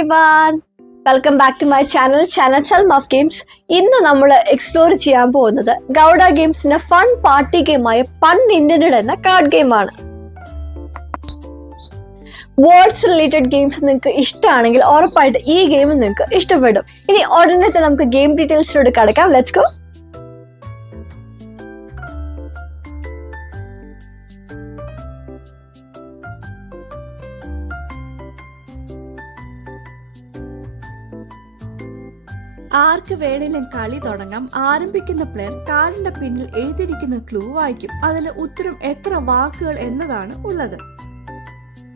everyone. Welcome back to my channel Salm of Games. ഇന്ന് നമ്മൾ explore ചെയ്യാൻ പോകുന്നത് ഗൗഡ ഗെയിംസിന്റെ ഫൺ പാർട്ടി ഗെയിമായ പൺ ഇന്റൻഡഡ് എന്ന കാർഡ് ഗെയിമാണ്. വേർഡ്സ് റിലേറ്റഡ് ഗെയിംസ് നിങ്ങൾക്ക് ഇഷ്ടമാണെങ്കിൽ ഉറപ്പായിട്ട് ഈ ഗെയിം നിങ്ങൾക്ക് ഇഷ്ടപ്പെടും. ഇനി ഉടനെ നമുക്ക് ഗെയിം ഡീറ്റെയിൽസിലോട്ട് കടക്കാം. Let's go. ആർക്ക് വേണേലും കളി തുടങ്ങാം. ആരംഭിക്കുന്ന പ്ലെയർ കാർഡിന്റെ പിന്നിൽ എഴുതിയിരിക്കുന്ന ക്ലൂ വായിക്കും. അതിൽ ഉത്തരം എത്ര വാക്കുകൾ എന്നതാണ് ഉള്ളത്.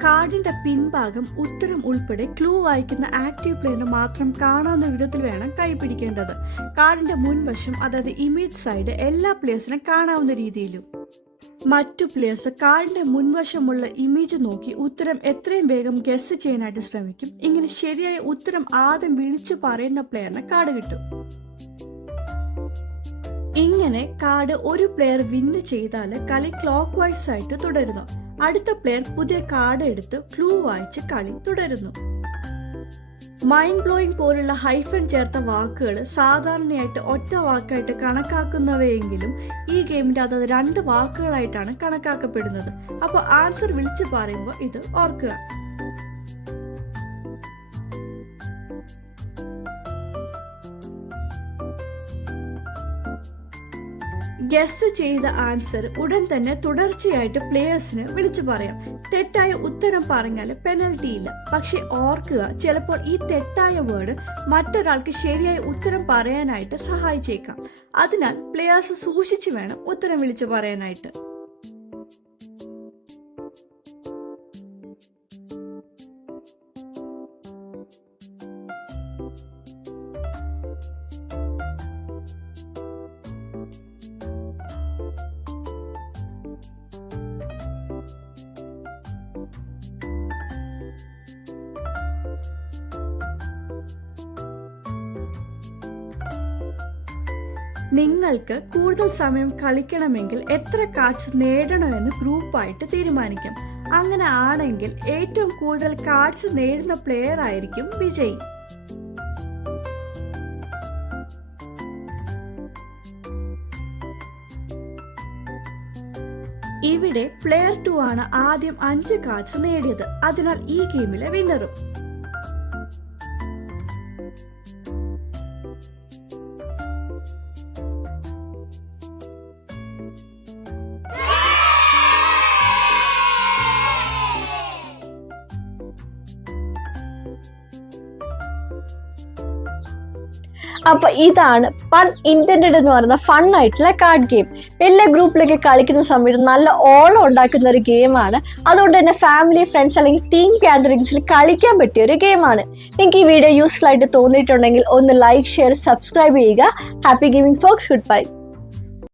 കാർഡിന്റെ പിൻഭാഗം ഉത്തരം ഉൾപ്പെടെ ക്ലൂ വായിക്കുന്ന ആക്റ്റീവ് പ്ലെയറിന് മാത്രം കാണാവുന്ന വിധത്തിൽ വേണം കൈപിടിക്കേണ്ടത്. കാർഡിന്റെ മുൻവശം, അതായത് ഇമേജ് സൈഡ്, എല്ലാ പ്ലെയേഴ്സിനും കാണാവുന്ന രീതിയിലും. മറ്റു പ്ലെയേഴ്സ് കാർഡിന്റെ മുൻവശമുള്ള ഇമേജ് നോക്കി ഉത്തരം എത്രയും വേഗം ഗസ് ചെയ്യാനായിട്ട് ശ്രമിക്കും. ഇങ്ങനെ ശരിയായ ഉത്തരം ആദ്യം വിളിച്ചു പറയുന്ന പ്ലെയറിന് കാർഡ് കിട്ടും. ഇങ്ങനെ കാർഡ് ഒരു പ്ലെയർ വിന്ന് ചെയ്താൽ കളി ക്ലോക്ക് വൈസ് ആയിട്ട് തുടരുന്നു. അടുത്ത പ്ലെയർ പുതിയ കാർഡ് എടുത്ത് ക്ലൂ വായിച്ച് കളി തുടരുന്നു. മൈൻഡ് ബ്ലോയിങ് പോലുള്ള ഹൈഫൺ ചേർത്ത വാക്കുകൾ സാധാരണയായിട്ട് ഒറ്റ വാക്കായിട്ട് കണക്കാക്കുന്നവയെങ്കിലും ഈ ഗെയിമിന്റെ അതത് 2 വാക്കുകളായിട്ടാണ് കണക്കാക്കപ്പെടുന്നത്. അപ്പോൾ ആൻസർ വിളിച്ചു പറയുമ്പോൾ ഇത് ഓർക്കുക. ഗസ് ചെയ്ത ആൻസർ ഉടൻ തന്നെ തുടർച്ചയായിട്ട് പ്ലേയേഴ്സിന് വിളിച്ചു പറയാം. തെറ്റായ ഉത്തരം പറഞ്ഞാൽ പെനൽറ്റി ഇല്ല. പക്ഷെ ഓർക്കുക, ചിലപ്പോൾ ഈ തെറ്റായ വേർഡ് മറ്റൊരാൾക്ക് ശരിയായ ഉത്തരം പറയാനായിട്ട് സഹായിച്ചേക്കാം. അതിനാൽ പ്ലേയേഴ്സ് സൂക്ഷിച്ചു വേണം ഉത്തരം വിളിച്ചു പറയാനായിട്ട്. നിങ്ങൾക്ക് കൂടുതൽ സമയം കളിക്കണമെങ്കിൽ എത്ര കാർഡ്സ് നേടണമെന്ന് ഗ്രൂപ്പായിട്ട് തീരുമാനിക്കാം. അങ്ങനെ ആണെങ്കിൽ ഏറ്റവും കൂടുതൽ കാർഡ്സ് നേടുന്ന പ്ലെയർ ആയിരിക്കും വിജയി. ഇവിടെ പ്ലെയർ 2 ആണ് ആദ്യം 5 കാർഡ്സ് നേടിയത്. അതിനാൽ ഈ ഗെയിമിലെ വിന്നറും. അപ്പൊ ഇതാണ് പൺ ഇന്റൻഡഡ് എന്ന് പറയുന്ന ഫൺ ആയിട്ടുള്ള കാർഡ് ഗെയിം. എല്ലാ ഗ്രൂപ്പിലൊക്കെ കളിക്കുന്ന സമയത്ത് നല്ല ഓളം ഉണ്ടാക്കുന്ന ഒരു ഗെയിമാണ്. അതുകൊണ്ട് തന്നെ ഫാമിലി, ഫ്രണ്ട്സ് അല്ലെങ്കിൽ ടീം ഗ്യാതറിംഗ്സിൽ കളിക്കാൻ പറ്റിയ ഒരു ഗെയിമാണ്. നിങ്ങൾക്ക് ഈ വീഡിയോ യൂസ്ഫുൾ ആയിട്ട് തോന്നിയിട്ടുണ്ടെങ്കിൽ ഒന്ന് ലൈക്ക്, ഷെയർ, സബ്സ്ക്രൈബ് ചെയ്യുക. Happy gaming folks. Good by.